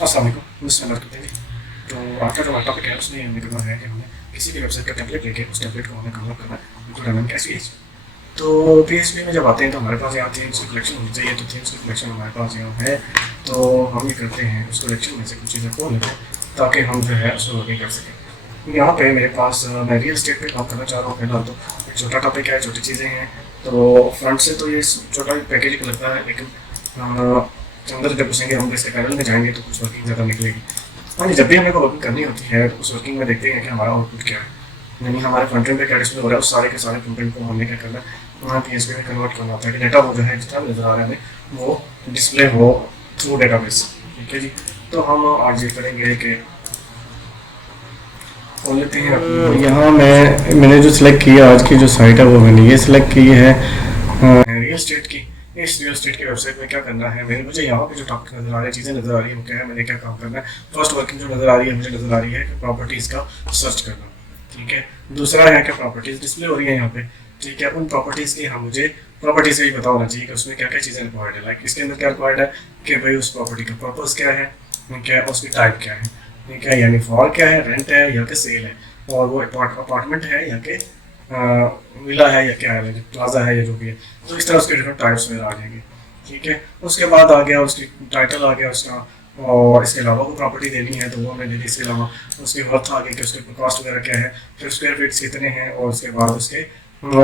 अस्सलाम वालेकुम, बिस्मिल्लाह करते हैं। तो आज का जो हमारा टॉपिक है उसमें हमें करना है कि हमें किसी भी वेबसाइट का टेम्पलेट लेके उस टेम्पलेट को हमें कन्वर्ट करना है इनटू डायनामिक एसवीएच। तो पीएचपी में जब आते हैं तो हमारे पास यहाँ थीम्स की कलेक्शन होनी चाहिए। तो थीम्स की कलेक्शन हमारे पास यहाँ है। तो हम ये करते हैं उस कलेक्शन में से कुछ चीज़ें खोल लेते हैं ताकि हम जो है उसको वर्किंग कर सकें। यहाँ पे मेरे पास मैं रियल स्टेट पे काम करना चाह रहा हूँ। फिलहाल तो एक छोटा टॉपिक है, छोटी चीज़ें हैं। तो फ्रंट से तो ये छोटा पैकेज लगता है, लेकिन अंदर जब घुसेंगे हम इसके पैनल में जाएंगे तो कुछ वर्किंग ज़्यादा निकलेगी। हाँ जी, जब भी हमें को वर्किंग करनी होती है तो उस वर्किंग में देखते हैं कि हमारा आउटपुट क्या है, यानी हमारे फ्रंट एंड पे क्या डिस्प्ले हो रहा है। उस सारे के सारे कंटेंट को हमने क्या करना है, वहाँ पीएचपी में कन्वर्ट करना होता है कि डाटा वो जो है जितना भी नज़र आ रहा है हमें वो डिस्प्ले हो थ्रू डेटाबेस। ठीक है जी। तो हम आज ये करेंगे कि खोल लेते हैं अपनी। यहाँ मैंने जो सिलेक्ट किया आज की जो साइट है वो मैंने ये सिलेक्ट की है रियल स्टेट की। इस रियल स्टेट की वेबसाइट में क्या करना है, मुझे यहाँ पे जो टॉपिक नजर आ रही है, चीज़ें नजर आ रही है, वो क्या है, मैंने क्या काम करना है। फर्स्ट वर्किंग जो नजर आ रही है मुझे नजर आ रही है कि प्रॉपर्टीज़ का सर्च करना। ठीक है। दूसरा है कि प्रॉपर्टीज़ डिस्प्ले हो रही है यहाँ पे। ठीक है। उन प्रॉपर्टीज़ की हम मुझे प्रॉपर्टीज़ से ही पता होना चाहिए कि उसमें क्या क्या चीज़ें रिक्वायर्ड है। लाइक इसके अंदर क्या रिक्वायर्ड है कि भाई उस प्रॉपर्टी का पर्पज़ क्या है, क्या उसकी टाइप क्या है। ठीक है। यानी फॉर क्या है, रेंट है या कि सेल है, और वो अपार्टमेंट है या कि विला है या क्या है, प्लाजा है या जो भी है। तो इस तरह उसके डिफरेंट टाइप्स में आ जाएंगे। ठीक है। उसके बाद आ गया उसकी टाइटल आ गया उसका, और इसके अलावा को प्रॉपर्टी देनी है तो वो हमने दे दी। इसके अलावा उसकी वर्थ आ गई कि उसके कॉस्ट वगैरह क्या है, फिर स्क्वायर फीट्स कितने हैं, और उसके बाद उसके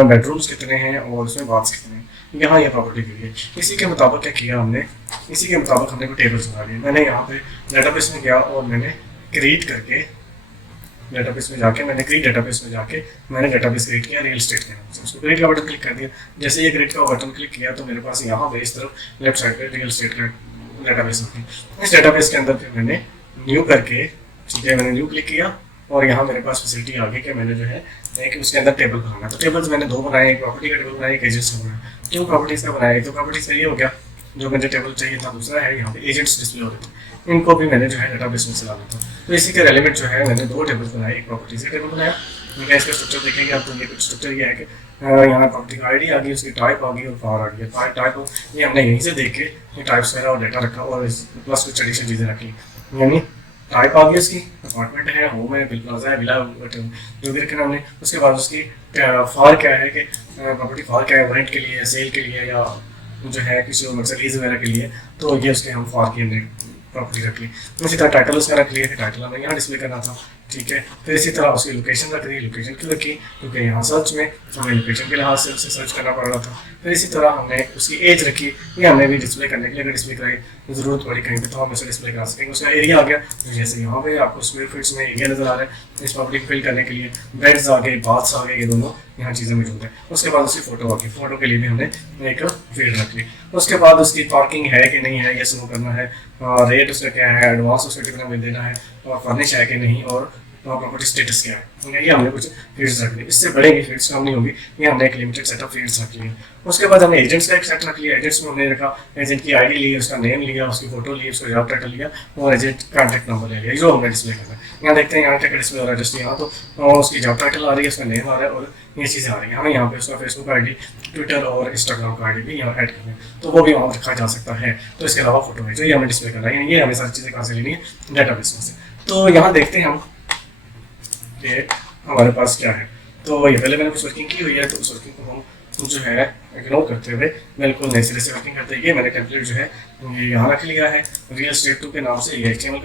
बेडरूम्स कितने हैं, और उसमें बाथ्स कितने हैं। यहाँ ये प्रॉपर्टी दी है। इसी के मुताबिक क्या किया हमने, इसी के मुताबिक हमने कोई टेबल्स बना लिए। मैंने यहाँ पे डेटाबेस में गया और मैंने क्रिएट करके डेटाबेस में जाके मैंने क्रिएट डेटाबेस में जाके मैंने डेटाबेस क्रिएट किया रियल स्टेट के नाम से। उसको क्रिएट का बटन क्लिक कर दिया। जैसे ये क्रिएट का बटन क्लिक किया तो मेरे पास यहाँ पे इस तरफ लेफ्ट साइड पे रियल स्टेट का डेटाबेस होती है। इस डेटाबेस के अंदर फिर मैंने न्यू करके, ठीक है, मैंने न्यू क्लिक किया और यहाँ मेरे पास फैसिलिटी आ गई कि मैंने जो है कि उसके अंदर टेबल बनाना। तो टेबल्स मैंने दो बनाए, एक प्रॉपर्टी का टेबल बनाया, एक एजेंट्स का बनाया। क्यों प्रॉपर्टीज़ का बनाया, तो प्रॉपर्टीज़ का ये हो गया जो मुझे टेबल चाहिए था। दूसरा है यहाँ पे एजेंट्स डिस्प्ले हो रहे थे, इनको भी मैंने जो है डेटाबेस में चला देता हूँ। तो इसी के रेलिवेंट जो है मैंने दो टेबल्स बनाए, एक प्रॉपर्टीज का टेबल बनाया। मैं इसका स्ट्रक्चर देखेंगे आप तो ये कुछ स्ट्रक्चर ये है कि यहाँ प्रॉपर्टी का आईडी आ गई, उसकी टाइप आ गई और फॉर आ गई। टाइप ये हमने यहीं से देख के ये टाइप्स वगैरह और डेटा रखा और प्लस कुछ एडिशनल चीज़ें रखी। यानी टाइप आ गई उसकी, अपार्टमेंट है, होम है, बिल प्लाजा है, विला, जो भी रखना हमने। उसके बाद उसकी फॉर क्या है कि प्रॉपर्टी फॉर क्या है, रेंट के लिए, सेल के लिए, या जो है किसी और मर्सिडीज वगैरह के लिए। तो ये उसके हम फॉर की हमने प्रॉपर्टी रख ली। इसी तरह टाइटल उसका रख लिया कि टाइटल हमें यहाँ डिस्प्ले करना था। ठीक है। फिर इसी तरह उसकी लोकेशन रख दी, लोकेशन क्यों रखी, क्योंकि यहाँ सर्च में हमें लोकेशन के लिहाज से उसे सर्च करना पड़ रहा था। फिर इसी तरह हमने उसकी एज रखी, ये हमने भी डिस्प्ले करने के लिए, अगर डिस्प्ले कराई ज़रूरत पड़ी कहीं पे तो हम उसे डिस्प्ले करा सकेंगे। उसका एरिया आ गया, जैसे यहाँ पे आपको स्क्वायर फीट्स में एरिया नजर आ रहा है इस प्रॉपर्टी को फिल करने के लिए। बेड्स आ गए, बाथ्स आ गए, ये दोनों यहाँ चीज़ें मौजूद है। उसके बाद उसकी फोटो आ गई, फोटो के लिए भी हमने एक फील्ड रख ली। उसके बाद उसकी पार्किंग है कि नहीं है, ये शुरू करना है, रेट उसका क्या है, एडवांस उसका कितना बिल देना है, और फर्निश है कि नहीं, और प्रॉपर्टी स्टेटस क्या है। ये हमने कुछ फील्ड्स रख ली। इससे बढ़ेगी फील्ड्स कम नहीं होगी, ये हमने एक लिमिटेड सेट ऑफ फील्ड्स रख लिए। उसके बाद हमने एजेंट्स का एक सेट रख लिया। एजेंट्स में हमने रखा एजेंट की आईडी ली, उसका नेम लिया, उसकी फोटो ली, उसका जॉब टाइटल लिया और एजेंट कॉन्टैक्ट नंबर ले लिया, जो हमने डिस्प्ले करना है। यहाँ देखते हैं यहाँ क्या डिस्प्ले हो रहा है, जस्ट यहाँ तो उसकी जॉब टाइटल आ रही है, उसका नेम आ रहा है और ये चीज़ें आ रही है। हमें यहाँ पे उसका फेसबुक आई डी, ट्विटर और इंस्टाग्राम का आई डी भी यहाँ ऐड करना है, तो वो भी वहाँ रखा जा सकता है। तो इसके अलावा फोटो है जो ये हमें डिस्प्ले करना है, ये हमें सारी चीज़ें कहाँ से लेनी है, डेटाबेस में से। तो यहाँ देखते हैं हम कि हमारे पास क्या है। तो ये पहले मैंने कुछ वर्किंग की हुई है, तो उस वर्किंग को हम जो है इग्नोर करते हुए बिल्कुल नए सिरे से वर्किंग करते हैं। मैंने टेम्पलेट जो है ये यहाँ रख लिया है रियल स्टेट 2 के नाम से। ये HTML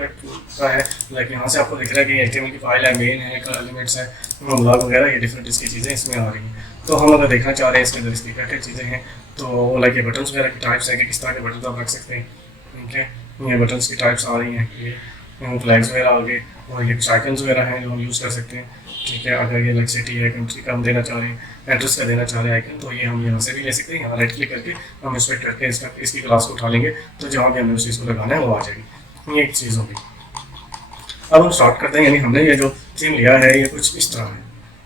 का है, लाइक यहाँ से आपको दिख रहा है कि HTML की फाइल है, मेन है, एलिमेंट्स है, ब्लॉग वगैरह, ये डिफरेंट इसकी चीज़ें इसमें आ रही हैं। तो हम अगर देखना चाह रहे हैं इसके अंदर इसकी क्या क्या चीज़ें हैं, तो लाइक ये बटन्स वगैरह की टाइप्स है कि किस तरह के बटन आप रख सकते हैं। ठीक है। ये बटन्स की टाइप्स आ रही हैं, ये फ्लैग्स वगैरह आ गए, और ये आइकन्स वगैरह हैं जो हम यूज़ कर सकते हैं। ठीक है। अगर ये लाइक सिटी है, कंट्री का हम देना चाह रहे हैं, एड्रेस का देना चाह रहे हैं आइकन, तो ये हम यहाँ से भी ले सकते हैं। यहाँ राइट क्लिक करके हम इंस्पेक्ट करके इसकी क्लास को उठा लेंगे, तो जहाँ भी हमें उस चीज़ को लगाना है वो आ जाएगी। ये एक चीज़ होगी। अब हम स्टार्ट करते हैं। यानी हमने ये जो थीम लिया है ये कुछ इस तरह है।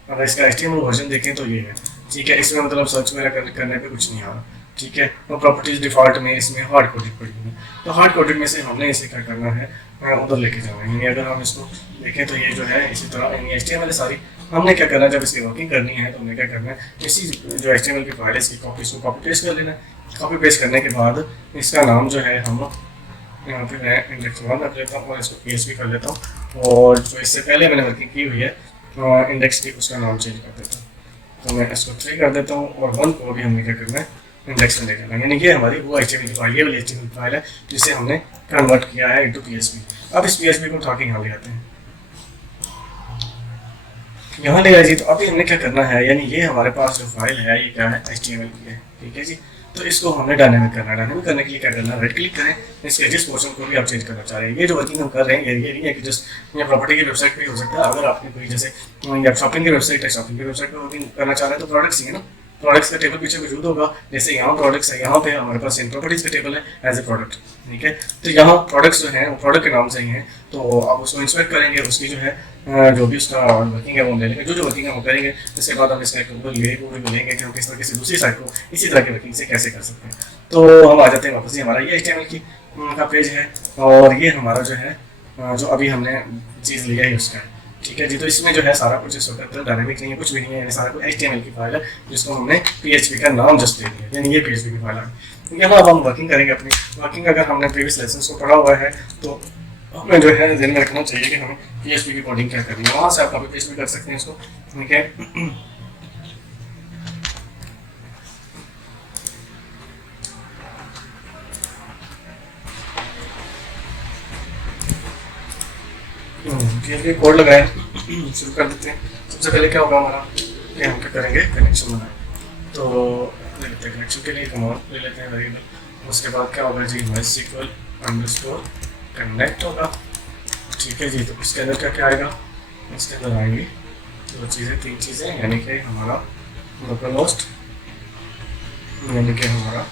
अगर इसका HTML वर्जन देखें तो ये है। ठीक है। इसमें मतलब सर्च वगैरह करने पे कुछ नहीं आ रहा। ठीक है। और प्रॉपर्टीज डिफॉल्ट में इसमें हार्ड कोडेड पड़ी हुई है, तो हार्ड कोडेड में से हमने इसे क्या करना है, उधर लेके जाना है। यानी अगर हम इसको देखें तो ये जो है इसी तरह यानी HTML सारी हमने क्या करना है, जब इसकी वर्किंग करनी है तो हमें क्या करना है, इसी जो HTML की फाइल है इसकी कॉपी, इसको कॉपी पेस्ट कर लेना है। कॉपी पेस्ट करने के बाद इसका नाम जो है हम यहाँ पे मैं इंडेक्स 1 रख लेता हूँ और इसको PHP कर लेता हूँ, और जो इससे पहले मैंने वर्किंग की हुई है इंडेक्स की, उसका नाम चेंज कर देता हूँ। तो मैं इसको 3 कर देता हूँ और 1 को भी हमने क्या करना है, इंडेक्स में लेकर, यानी कि हमारी वो HTML की फाइल, ये वाली HTML फाइल है जिसे हमने कन्वर्ट किया है इनटू PHP। अब इस PHP को उठा के यहाँ ले आते हैं, यहाँ ले आए जी। तो अभी हमने क्या करना है, यानी ये हमारे पास जो फाइल है ये क्या है, HTML की है, ठीक है जी। तो इसको हमने डायनामिक करना है। डायनामिक करने के लिए क्या करना है, राइट क्लिक करें, इसके जिस पोर्शन को भी आप चेंज करना चाह रहे हैं। ये जो वर्किंग हम कर रहे हैं ये नहीं है कि जस्ट ये प्रॉपर्टी की वेबसाइट पे हो सकता है। अगर आपने कोई जैसे या शॉपिंग की वेबसाइट है, शॉपिंग की वेबसाइट पे वर्किंग करना चाह रहे हैं तो प्रोडक्ट्स ही है ना, प्रोडक्ट्स का टेबल पीछे मौजूद होगा। जैसे यहाँ प्रोडक्ट्स है, यहाँ पे हमारे पास इन प्रॉपर्टीज का टेबल है एज ए प्रोडक्ट, ठीक है। तो यहाँ प्रोडक्ट्स जो है वो प्रोडक्ट के नाम से ही हैं, तो आप उसको इंस्पेक्ट करेंगे, उसकी जो है जो भी उसका वर्किंग है वो ले लेंगे, जो वर्किंग है वो करेंगे। इसके बाद हम इसका एक वो लेंगे कि हम किस तरह से दूसरी साइट को इसी तरह की वर्किंग से कैसे कर सकते हैं। तो हम आ जाते हैं वापस, हमारा ये HTML की का पेज है और ये हमारा जो है जो अभी हमने चीज़ लिया है उसका, ठीक है जी। तो इसमें जो है सारा कुछ इस वक्त डायनामिक नहीं है, कुछ भी नहीं है, सारा कुछ HTML की फाइल है जिसको हमने PHP का नाम जस्ट दे दिया, यानी ये PHP की फाइल है। यहाँ अब हम वर्किंग करेंगे अपनी वर्किंग। अगर हमने प्रीवियस लेसन को पढ़ा हुआ है तो हमें जो है ध्यान में रखना चाहिए कि हमें PHP की कोडिंग क्या करनी है। वहाँ से आप कॉपी पेस्ट भी कर सकते हैं इसको, ठीक है। PHP कोड लगाए, शुरू कर देते हैं। सबसे पहले क्या होगा हमारा कि हम क्या करेंगे, कनेक्शन बनाए। तो ले लेते हैं कनेक्शन के लिए कमांड ले लेते हैं वेरिएबल। उसके बाद क्या होगा जी, MySQL अंडरस्कोर कनेक्ट होगा, ठीक है जी। तो इसके अंदर क्या क्या आएगा, इसके अंदर आएंगी दो चीज़ें, तीन चीज़ें, यानी कि हमारा लोकल होस्ट, यानी कि हमारा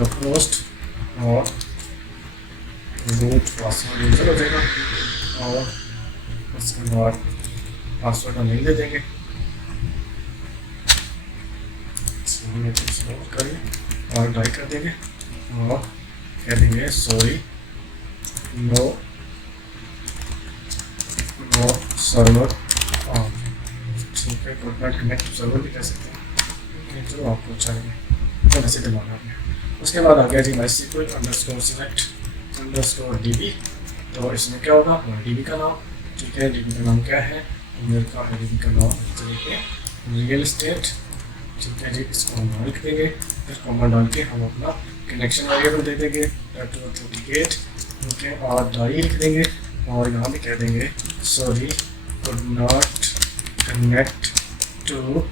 लोकल होस्ट और रूट पासवर्ड यूजर हो जाएगा, और उसके बाद पासवर्ड हम नहीं दे देंगे, करिए और डाई कर देंगे और कह देंगे सॉरी नो सर्वर ऑन, ठीक है। कुड नॉट कनेक्ट सर्वर भी कह सकते हैं, जो आपको चाहिए तो वैसे दिमाग आ गया। उसके बाद आ गया जी MySQL underscore select underscore DB। तो इसमें क्या होगा, हमारा DB का नाम, ठीक है। DB का नाम क्या है, मेरे का DB का नाम तरीके रियल एस्टेट, ठीक है जी। इसको हम लिख देंगे, फिर कॉमा डाल के हम अपना कनेक्शन वेरिएबल दे देंगे ऑथेंटिकेट, ठीक है, और डाई लिख देंगे और यहाँ भी कह देंगे sorry could not connect to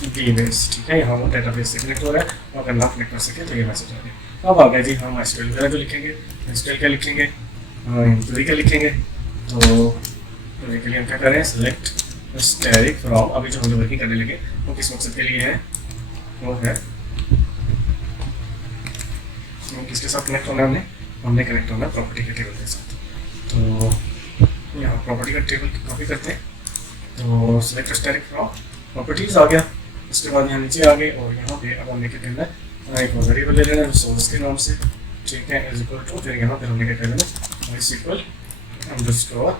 database, ठीक है। यहाँ वो डेटाबेस से कनेक्ट हो रहा है और अगर ना कनेक्ट कर सके तो ये मैसेज आ गया। अब आ गया जी हम SQL वगैरह जो लिखेंगे, SQL क्या लिखेंगे, क्वेरी क्या लिखेंगे। तो क्वेरी के लिए हम क्या करें, सेलेक्ट स्टैटिक फ्रॉम, अभी जो हम लोग वर्किंग करने लगे वो किस मकसद के लिए है, वो है किसके साथ कनेक्ट होना है, हमने कनेक्ट होना है प्रॉपर्टी के टेबल के साथ। तो यहाँ प्रॉपर्टी का टेबल की कॉपी करते हैं, तो सेलेक्ट स्टैटिक फ्रॉम प्रॉपर्टीज आ गया। उसके बाद यहाँ नीचे आ गए और यहाँ पे अब हमने क्या करना है, एक वेरिएबल ले लेना है सोर्स के नाम से, ठीक है, इज इक्वल टू, फिर यहाँ पर हमने क्या कर लेना MySQL अंडरस्कोर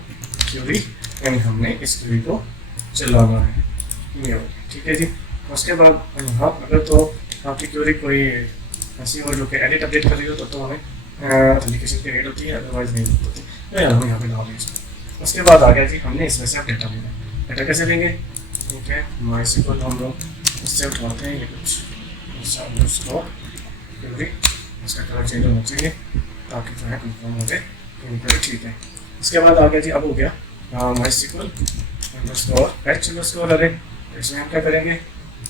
क्वेरी, यानी हमने इस क्वेरी को चलाना है, ठीक है जी। उसके बाद यहाँ अगर तो आपकी क्वेरी कोई ऐसी हो जो कि एडिट अपडेट कर रही हो तो हमें एप्लीकेशन की नीड होती है, अदरवाइज नहीं होती, तो हम यहाँ पे डाल देंगे। उसके बाद आ गया जी हमने इसमें से डेटा लेना है। डेटा कैसे लेंगे, ठीक है, MySQL हम लोग इससे उठाते हैं ये कुछ अंडरस्कोर क्वेरी, इसका कलर चेंज होना चाहिए ताकि जो है कंफर्म हो जाए, ठीक है। उसके बाद आ गया जी, अब हो गया MySQL अंडरस्कोर फैच अंडरस्कोर अरे, इसमें हम क्या करेंगे,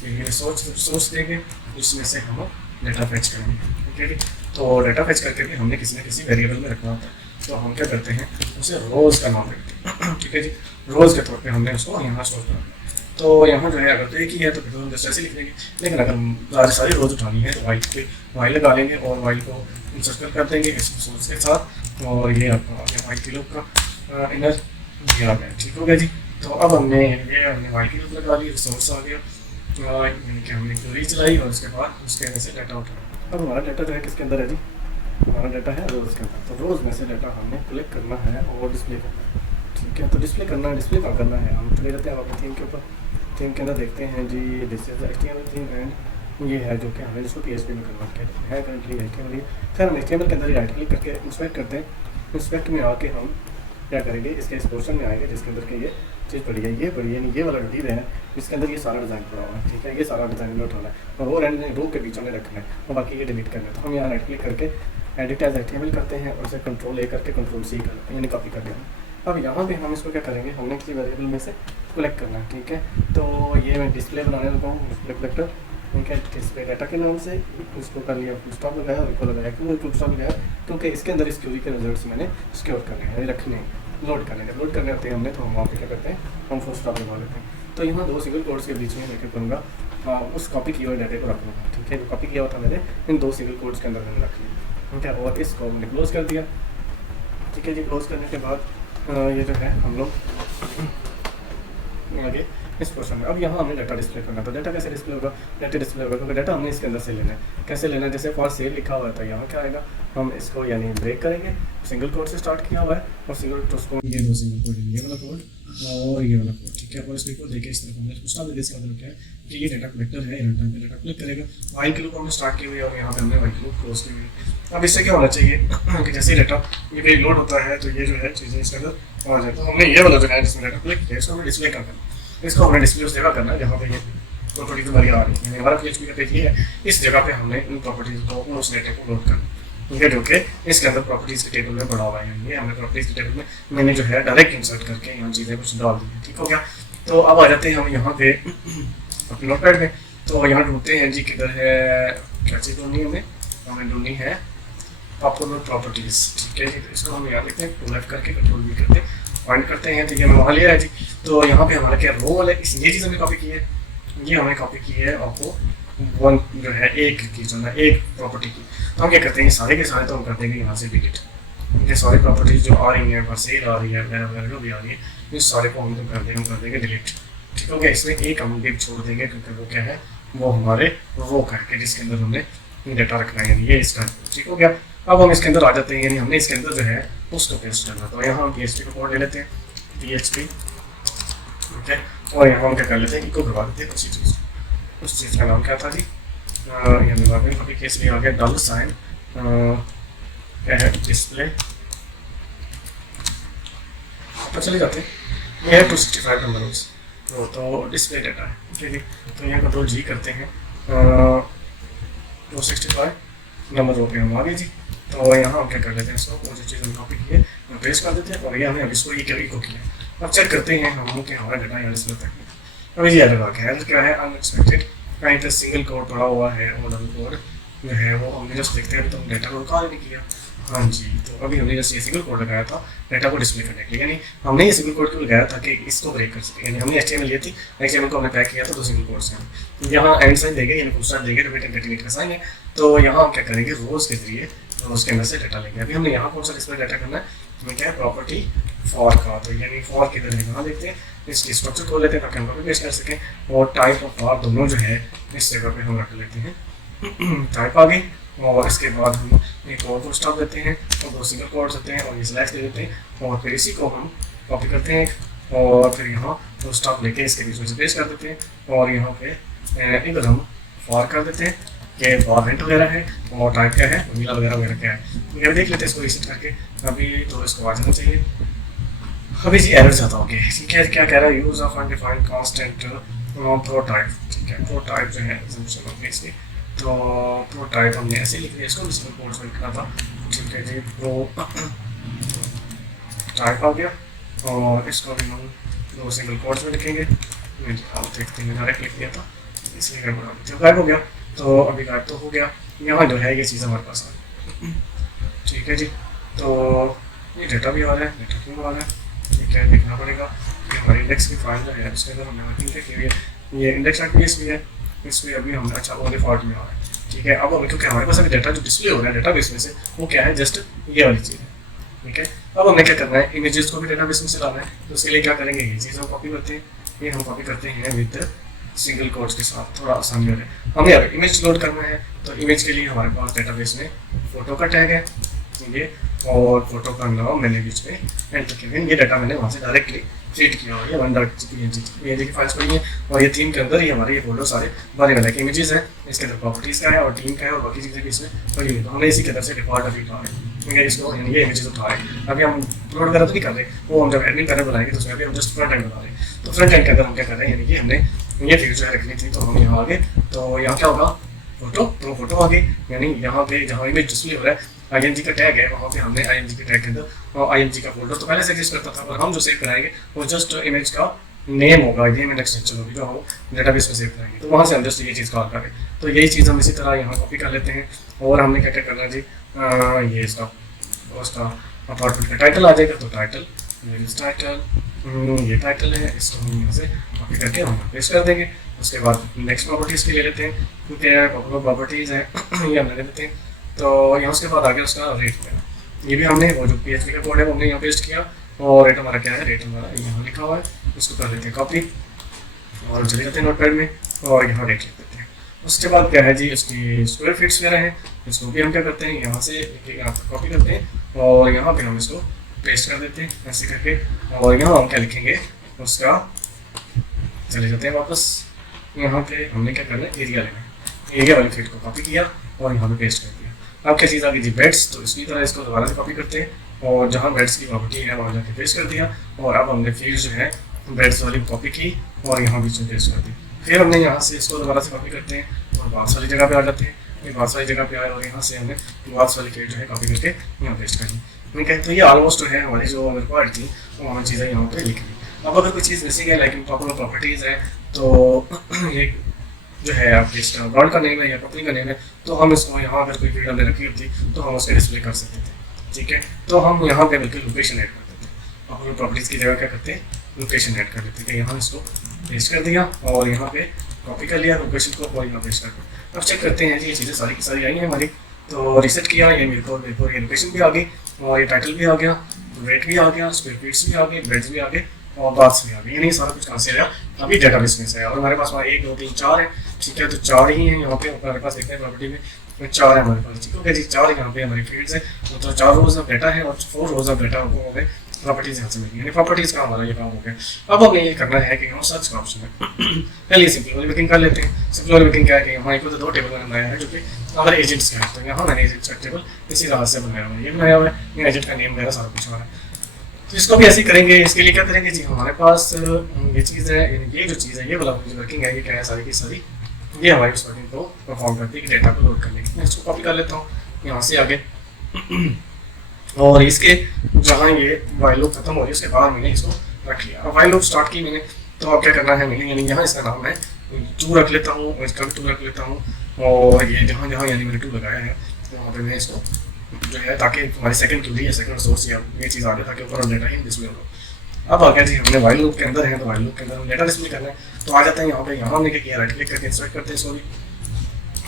ये सोर्स देंगे, उसमें से हम डेटा फैच करेंगे, ठीक है। तो डेटा फैच करके भी हमने किसी न किसी वेरिएबल में रखना होता है, तो हम क्या करते हैं, उसे रोज़ का नाम रखते हैं, ठीक है जी। रोज़ के तौर पे हमने उसको यहाँ स्टोर करना है। तो यहाँ जो है अगर तो एक ही है तो फिर हम जस्ट ऐसे लिख देंगे, लेकिन अगर सारी रोज़ उठानी है तो वाइल लगा लेंगे और वाइल को सर्कल कर देंगे इस सोर्स के साथ, और ये आपका आ गया वाइल की लूप का इनर, ये आ गया, ठीक हो गया जी। तो अब हमने वाइल की लूप लगा ली, सोर्स आ गया, यानी कि हमने क्वेरी चलाई और उसके बाद उसके अंदर से डाटा उठाया। अब हमारा डाटा जो है किसके अंदर है जी, हमारा डाटा है रोज़ के अंदर। तो रोज़ में से डाटा हमने कलेक्ट करना है और डिस्प्ले करना है, ठीक है। तो डिस्प्ले करना है, डिस्प्ले कहाँ करना है, हम चले जाते हैं अपने थीम के ऊपर। थीम के अंदर देखते हैं जी, this is HTML theme and ये है जो कि हमें जिसको PHP में कन्वर्ट किया है करंटली HTML ही। खैर हम HTML के अंदर ही राइट क्लिक करके इंस्पेक्ट करते हैं। इंस्पेक्ट में आके हम क्या करेंगे, इसके इस पोर्शन में आएंगे जिसके अंदर के ये चीज़ पड़ी है, ये पड़ी है नहीं, ये वाला डिव है जिसके अंदर ये सारा डिज़ाइन पड़ा हुआ है, ठीक है। ये सारा डिज़ाइन में उठाना है और वो रो के बीच में रखना है और बाकी ये डिलीट करना है। तो हम यहाँ राइट क्लिक करके एडिट एज HTML करते हैं और इसे कंट्रोल A करके कंट्रोल C कर लेते हैं, यानी कॉपी कर देना। अब यहाँ पे हम इसको क्या करेंगे, हमने किसी वेरिएबल में से कलेक्ट करना है, ठीक है। तो ये मैं डिस्प्ले बनाने लगा हूँ, डिस्प्ले कलेक्टर, ठीक है। डिस्प्ले डाटा के नाम से इसको कर लिया, फुल स्टॉप लगाया और इसको लगाया, क्यों फुल स्टॉप लगाया, क्योंकि इसके अंदर इस क्यूरी के रिजल्ट्स मैंने स्टोर करने हैं, रखने हैं, लोड करने होते हैं हमने। तो हम वहाँ पे क्या करते हैं, हम फुल स्टॉप लगा लेते हैं। तो यहाँ दो सिंगल कोड्स के बीच में मैं क्या करूँगा, उस कॉपी किए हुए डाटे को रख लूँगा, ठीक है। जो कॉपी किया हुआ था मैंने इन दो सिंगल कोड्स के अंदर मैंने रख लिया, ठीक है। और इसको हमने क्लोज कर दिया, ठीक है जी। क्लोज करने के बाद ये जो है हम लोग आगे इस पोर्शन में, अब यहाँ हमें डाटा डिस्प्ले करना है। तो डाटा कैसे डिस्प्ले होगा, डाटा डिस्प्ले होगा क्योंकि डाटा हमने इसके अंदर से लेना है। कैसे लेना है, जैसे फॉर सेल लिखा हुआ था, यहाँ क्या आएगा, हम इसको यानी ब्रेक करेंगे, सिंगल कोड से स्टार्ट किया हुआ है और सिंगल तो उसको ये दो सिंगल कोड, ये वाला कोड और ये वाला कोड, ठीक है। और इसको देखिए इस तरह हमने पूछा भी, इसका मतलब क्या है कि ये डाटा कलेक्टर है, रन टाइम पे डाटा कलेक्ट करेगा। वाइल के लूप हमने स्टार्ट की हुई है और यहाँ पे हमने वाइल के लूप क्लोज की हुई है। अब इससे क्या होना चाहिए कि जैसे ही डाटा ये कहीं लोड होता है तो ये जो है चीज़ें इसके अंदर आ जाए। तो हमने ये वाला जो है जिसमें डाटा कलेक्ट किया, इसको हमें डिस्प्ले करना है। इसको हमने डिस्प्ले उस जगह करना है जहाँ पे ये प्रॉपर्टीज हमारी आ रही है। हमारा PHP का पेज ये है, इस जगह पे हमने इन प्रॉपर्टीज को उस डाटा को लोड करना, ठीक है, जो कि इसके अंदर प्रॉपर्टीज के टेबल में बड़ा हुआ है। ये हमने प्रॉपर्टीज के टेबल में मैंने जो है डायरेक्ट इंसर्ट करके यहाँ चीज़ें कुछ डाल दी, ठीक हो गया। तो अब आ जाते हैं हम यहाँ पे अपने नोटपैड में। तो यहाँ ढूंढते हैं जी किधर है, क्या चीज़ ढूंढनी है हमें ढूंढनी है पॉपुलर प्रॉपर्टीज, ठीक है जी। तो इसको हम यहाँ देखते हैं, टू लेफ्ट करके कंट्रोल V करते हैं, फाइंड करते हैं, ठीक है। मैं वहाँ लिया है जी। तो यहाँ पे हमारा क्या रो वाला, ये चीज़ हमने कॉपी की है, ये हमने कॉपी की है आपको वन जो है एक की जो है एक प्रॉपर्टी की। तो हम क्या करते हैं, सारे के सारे तो हम कर देंगे यहाँ से डिलीट, ये सारी प्रॉपर्टीज जो आ रही हैं, सेल आ रही है वगैरह जो भी आ रही है, ये सारे को हम तो कर देंगे डिलीट, ठीक हो गया। इसमें एक हम डिप छोड़ देंगे क्योंकि वो क्या है, वो हमारे रो का है जिसके अंदर हमने डाटा रखना है, यानी ये इसका, ठीक हो गया। अब हम इसके अंदर आ जाते हैं, यानी हमने इसके अंदर जो है उसको पेस्ट करना। तो यहाँ हम PHP को कोड ले लेते हैं, PHP, ठीक है। और यहाँ हम क्या कर लेते हैं, इको करवा देते हैं उसी चीज़, उस चीज़ का नाम क्या था जी, अभी केस में आ गया डॉलर साइन क्या है, डिस्प्ले पर चले जाते हैं। ये है 265 नंबर तो डिस्प्ले डाटा है, ठीक है। तो यहाँ कंट्रोल G करते हैं, 265 नंबर रो पे हम आ गए जी। तो यहाँ हम क्या कर लेते हैं, इसको जो चीज़ हम कॉपी की है पेस्ट कर देते हैं और ये हमने अब इसको इको किया। अब चेक करते हैं हम कि हमारा डाटा यहाँ डिस्प्ले तक अभी ये एरर आ गया है। क्या है, अनएक्सपेक्टेड कहीं पर सिंगल कोड पड़ा हुआ है और डबल कोड जो है वो हमने जस्ट देखते हैं तो हम डाटा को रिकॉर्ड नहीं किया। हाँ जी, तो अभी हमने जैसे ये सिंगल कोड लगाया था डाटा को डिस्प्ले करने के लिए, यानी हमने ये सिंगल कोड क्यों लगाया था कि इसको ब्रेक कर सके। यानी हमने HTML लिए थी, HTML को हमने पैक किया था दो सिंगल कोड से। हम यहाँ एंड साइन देंगे, यानी फुल स्टॉप देंगे, रिपीट एंड कंटिन्यू का साइन है। तो यहाँ हम क्या करेंगे, रोज के जरिए रोज के अंदर से डाटा लेंगे। अभी हमने यहाँ कौन सा डिस्प्ले डाटा करना है, हमें क्या है प्रॉपर्टी फॉर का, तो यानी फॉर किधर है कहाँ देखते हैं, इसकी स्ट्रक्चर खोल लेते हैं ताकि हम कॉपी पेस्ट कर सकें। और टाइप और फॉर दोनों जो है इस जगह पे हम रख लेते हैं, टाइप आ गई। और इसके बाद हम एक और फुल स्टॉप देते हैं और दो सिंगल कोड्स होते हैं और ये स्लैश दे देते हैं और फिर इसी को हम कॉपी करते हैं और फिर यहाँ फुल स्टॉप लेके इसके बीच में से पेस्ट कर देते हैं और यहाँ पे इधर हम फॉर कर देते हैं कि फॉर्मेट वगैरह है और टाइप क्या है, नीला वगैरह क्या है। तो देख लेते हैं इसको रीसेट करके। अभी तो इसको आ जाना चाहिए। अभी जी एरर जाता होगा, ठीक है। क्या कह रहा है, use of undefined constant pro type, ठीक है। प्रो टाइप जो है इसकी, तो प्रो टाइप हमने ऐसे लिख दिया, इसको इसमें कोड्स में लिखना था, ठीक है जी। प्रो टाइप आ गया और इसको भी हम दो सिंगल कोड्स में लिखेंगे। आप देखते हैं डायरेक्ट लिख दिया था इसलिए गड़बड़ गायब हो गया। तो अभी गायब तो हो गया, यहाँ जो है ये चीज़ हमारे पास आ गई, ठीक है जी। तो ये डाटा भी आ रहा है, डाटा क्यों आ रहा है, ठीक है, देखना पड़ेगा कि हमारी इंडेक्स की फाइल जो है उसके अंदर हमने वर्किंग की हुई है, ये इंडेक्स डॉट पीएस भी है, इसमें अभी हमने अच्छा वो डिफॉल्ट में आ रहा है, ठीक है। अब हमें क्योंकि हमारे पास अभी डाटा जो डिस्प्ले हो रहा है डेटाबेस में से वो क्या है, जस्ट ये वाली चीज़ है, ठीक है। अब हमें क्या करना है, इमेजेस को भी डेटाबेस में से लाना है। तो उसके लिए क्या करेंगे, ये चीज़ हम कॉपी करते हैं, ये हम कॉपी करते हैं विद सिंगल कोड्स के साथ, थोड़ा आसानी हो रहा है। हमें अगर इमेज लोड करना है तो इमेज के लिए हमारे पास डेटाबेस में फोटो का टैग है, ये और फोटो का नाम मैंने बीच में एंटर किया। ये डाटा मैंने वहाँ से डायरेक्टली फीड किया हुआ है 1.png की फाइल्स पड़ी है। और ये थीम के अंदर ही हमारे ये फोटो सारे भरे वाले के इमेजेस हैं, इसके अंदर प्रॉपर्टीज़ का है और टीम का है और बाकी चीज़ें भी इसमें पड़ी हुई। तो हमने इसी के अंदर से डिफॉल्ट अभी उठा रहे हैं, इसको ये इमेजेस उठा रहे हैं। अभी हम अपलोड वगैरह तो नहीं कर रहे, वो हम जब एडमिन पैनल बनाएंगे तो उसमें अभी हम जस्ट फ्रंट एंड बना रहे हैं। तो फ्रंट एंड के अंदर हम क्या कर रहे हैं, यानी कि हमने ये फील्ड जो है रखनी थी, तो हम यहाँ आगे, तो यहाँ क्या होगा फोटो, तो फोटो आगे, यानी यहाँ पे जहाँ इमेज डिस्प्ले हो रहा है IMG का टैग है, वहाँ पे हमने IMG के टैग के अंदर IMG का फोल्डर तो पहले से एग्जिस्ट करता था, और हम जो सेव कराएंगे वो जस्ट इमेज का नेम होगा, ये नेम एक्सटेंशन होगी जो हम डेटाबेस में सेव करेंगे। तो वहाँ से हम जस्ट ये चीज़ कॉल करें। तो यही चीज़ हम इसी तरह यहाँ कॉपी कर लेते हैं। और हमने क्या क्या करना है जी, ये इसका अपार्टमेंट का टाइटल आ जाएगा, तो टाइटल ये टाइटल है, इसको हम यहाँ से कॉपी करके हम पेस्ट कर देंगे। उसके बाद नेक्स्ट प्रॉपर्टीज़ के ले लेते हैं, क्योंकि पॉपुलर प्रॉपर्टीज़ है ये हम ले लेते हैं। तो यहाँ उसके बाद आगे उसका रेट है, ये भी हमने वो जो PHP का कोड है वो हमने यहाँ पेस्ट किया, और रेट हमारा क्या है, रेट हमारा यहाँ लिखा हुआ है, इसको कर लेते हैं कॉपी और चले जाते हैं नोटपैड में और यहाँ रेट लिख देते हैं। उसके बाद क्या है जी, उसकी स्क्वायर फीट्स वगैरह है, इसको भी हम क्या करते हैं, यहाँ से यहाँ पर कॉपी करते हैं और यहाँ पे हम इसको पेस्ट कर देते हैं ऐसे करके। और यहाँ हम क्या लिखेंगे उसका, चले जाते हैं वापस, यहाँ पे हमने क्या करना है, एरिया लेना है, एरिया वाली फील्ड को कॉपी किया और यहाँ पे पेस्ट कर दिया। अब क्या चीज़ आ गई जी, बेड्स, तो इसी तरह इसको दोबारा से कॉपी करते हैं और जहाँ बेड्स की प्रॉपर्टी है वहाँ जाके पेस्ट कर दिया। और अब हमने फील्ड जो है बेड्स वाली कॉपी की और यहाँ बीच में पेस्ट कर दी। फिर हमने यहाँ से इसको दोबारा से कॉपी करते हैं और बाक्स वाली जगह पे आ जाते हैं, ये बाक्स वाली जगह पे आए और यहाँ से हमने बाक्स वाली फील्ड जो है कॉपी करके यहाँ पेस्ट कर दी। ठीक है, तो ये ऑलमोस्ट है हमारी जो रिक्वायर्ड थी वो हमें चीज़ें यहाँ पे लिख ली। अब अगर कोई चीज़ मिसिंग है, लाइक पॉपुलर प्रॉपर्टीज़ है, तो ये जो है आपकी ब्रांड का नेम है या कंपनी का नेम है, तो हम इसको यहाँ अगर कोई फील्ड हमने रखी होती तो हम उसका डिस्प्ले कर सकते थे। ठीक है, तो हम यहाँ पे बिल्कुल लोकेशन ऐड कर देते हैं, पॉपुलर प्रॉपर्टीज़ की जगह क्या करते हैं, लोकेशन ऐड कर देते हैं। यहाँ इसको पेस्ट कर दिया और यहाँ पे कॉपी कर लिया लोकेशन को और यहाँ पेस्ट कर दिया। अब चेक करते हैं जी, ये चीज़ें सारी की सारी आई हैं हमारी, तो रिसेट किया, ये मेरे को ये लोकेशन भी आ गई और ये टाइटल भी आ गया, रेट भी आ गया, स्क्वायर फीट्स भी आ गए, बेड्स भी आ गए और बार्स भी आ गई। यानी सारा कुछ कहाँ से आया, अभी डेटाबेस में से है। और हमारे पास वहाँ 1 2 3 4 है, ठीक है, तो 4 ही हैं यहाँ पे हमारे पास, देखते हैं प्रॉपर्टी में 4 है हमारे पास। ठीक है जी, 4 यहाँ पे हमारी फील्ड्स है, तो 4 रोज ऑफ डाटा है और 4 रोज ऑफ डाटा हो गए प्रॉपर्टीज यहाँ से मिली, यानी प्रॉपर्टीज का हमारा ये काम हो गया। अब हमें ये करना है कि हम सर्च का ऑप्शन है, पहले सिंपल वाली वर्किंग कर लेते हैं। सिंपल वाली वर्किंग क्या है कि हमारे को तो 2 टेबल बनाया है जो कि हमारे एजेंट्स का है, तो यहाँ मैंने एजेंट्स का टेबल इसी तरह से बनाया हुआ है, ये बनाया हुआ है, ये एजेंट का नेम मेरा सारा कुछ हो रहा है। तो इसको भी ऐसे ही करेंगे। इसके लिए क्या करेंगे जी, हमारे पास ये चीज़ है, ये जो चीज़ है, ये वाला वर्किंग है, ये क्या है, सारी की सारी ये हमारी उस वर्किंग को परफॉर्म करती है कि डेटा को लोड करने की। मैं इसको कॉपी कर लेता हूँ यहाँ से आगे और इसके जहाँ ये वाइल लूप खत्म हो रही है उसके बाद मैंने इसको रख लिया। अब वाइल लूप स्टार्ट की मैंने, तो अब क्या करना है मैंने, यानी यहाँ इसका नाम है 2 रख लेता हूँ, इसका भी 2 रख लेता हूँ और ये जहाँ जहाँ यानी मैंने 2 लगाया है वहाँ पर मैं इसको जो है, ताकि हमारी सेकंड क्यूरी या सेकंड सोर्स या ये चीज़ आ गया ताकि ऊपर डेटा ही डिस्प्ले हो। अब आ गया जी, हमने वाइल लूप के अंदर है, तो वाइल लूप के अंदर हम डेटा डिस्प्ले करना है, तो आ जाता है यहाँ पे। यहाँ हमने क्या किया, राइट क्लिक करके इंस्पेक्ट करते हैं, इसको भी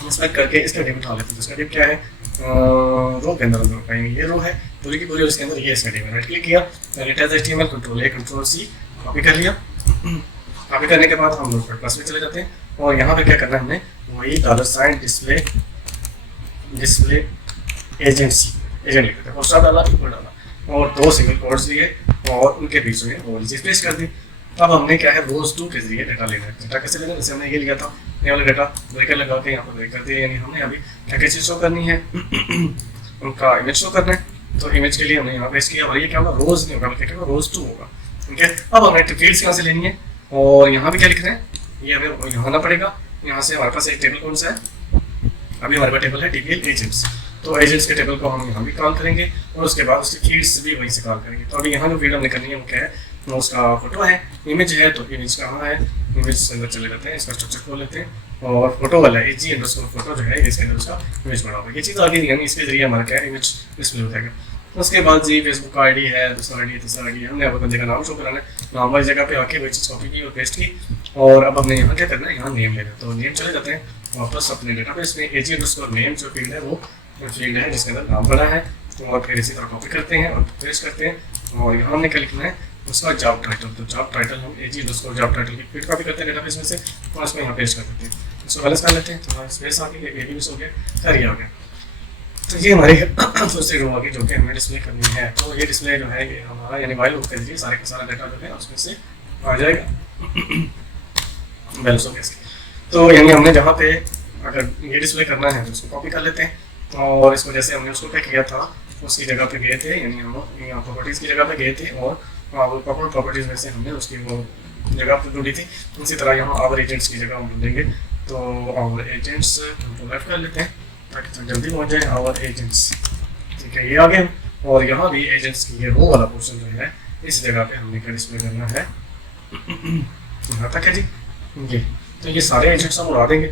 इंस्पेक्ट करके इसका डिप उठा लेते हैं। इसका डिप क्या है, रो के अंदर पाएंगे, ये रो है पूरी की पूरी, उसके अंदर ये इसका डिप है। राइट क्लिक किया, HTML Ctrl+A कॉपी कर लिया। कॉपी करने के बाद हम नोटपैड प्लस में चले जाते हैं और यहाँ पे क्या करना है हमने, वही $डिस्प्ले एजेंट लिख देते हैं, पोस्टर डाला, इक्वल डाला और 2 सिंगल कोट्स लिए और उनके बीच में वो चीज़ पेस्ट कर दी। अब हमने क्या है, रोज 2 के जरिए डाटा लेना है। डाटा कैसे लेना है, जैसे हमने ये लिया था, ये वाला डाटा ब्रेकर लगा के यहाँ पर ब्रेक कर दिया, यानी हमने अभी क्या क्या चीज़ शो करनी है, उनका इमेज शो करना है। तो इमेज के लिए हमने यहाँ पेस्ट किया और ये क्या होगा, रोज नहीं होगा बल्कि क्या होगा, रोज 2 होगा। ठीक है, अब हमें फील्ड्स यहाँ से लेनी है और यहाँ पे क्या लिखना है, ये हमें यहाँ आना पड़ेगा। यहाँ से हमारे पास एक टेबल कौन सा है, अभी हमारे पास टेबल है DPL एजेंट्स, तो एजेंट्स के टेबल को हम यहाँ भी कॉल करेंगे और उसके बाद उसकी फील्ड्स भी वहीं से कॉल करेंगे। तो अभी यहाँ जो फील्ड हमने करनी है वो क्या है, उसका फोटो है, इमेज है, तो इमेज कहाँ है, इमेज से अंदर चले जाते हैं, इसका स्ट्रक्चर खोल लेते हैं और फोटो वाला AG_फोटो जो है इसके अंदर उसका इमेज बना हुआ है। ये चीज़ आगे यानी इसके जरिए हमारा क्या है, इमेज डिस्प्ले हो जाएगा। उसके बाद जी फेसबुक का ID है, दूसरा ID है, तीसरा ID है, हमने अब बंदे का नाम शो कराना है, नाम वाली जगह पे आके वही चीज़ कॉपी की और पेस्ट की। और अब हमने यहाँ क्या करना है, यहाँ नेम लेना है, तो नेम चले जाते हैं वापस अपने डेटाबेस में। AG_name जो फील्ड है वो फील्ड है जिसके अंदर नाम बना है, और फिर इसी तरह कॉपी करते हैं और पेस्ट करते हैं और यहाँ हमने क्या लिखना है, उसका जॉब टाइटल। तो जॉब टाइटल हम AG_जॉब टाइटल की फील्ड कॉपी करते हैं डेटाबेस में से और उसको यहाँ पेस्ट कर देते हैं। इसको बैलेंस कर लेते हैं, तो स्पेस आ गया, ये भी मिस हो गया, खैर ये हो गया। तो ये हमारी दूसरी रो होगी जो कि हमें डिस्प्ले करनी है। तो ये डिस्प्ले जो है ये हमारा यानी वाइल लूप के जरिए सारे का सारा डाटा जो है उसमें से आ जाएगा बैलेंस ऑफ केस। तो यानी हमने जहाँ पे अगर ये डिस्प्ले करना है तो उसको कॉपी कर लेते हैं और इसको जैसे हमने उसको पे किया था उसकी जगह पे गए थे, यानी हम यहाँ प्रॉपर्टीज़ की जगह पे गए थे और वो प्रॉपर्टीज़ में से हमने उसकी वो जगह पे ढूंढी थी। इसी तरह यहाँ आवर एजेंट्स की जगह हम ढूंढेंगे। तो आवर एजेंट्स हम लेफ्ट कर लेते हैं ताकि थोड़ा जल्दी पहुँच जाए। आवर एजेंट्स, ठीक है, ये आ गए। और यहाँ भी एजेंट्स की ये रो वाला पोर्शन जो है इस जगह पे हमने क्या डिस्प्ले करना है यहाँ तक है जी ये। तो ये सारे एजेंट्स हम उड़ा देंगे,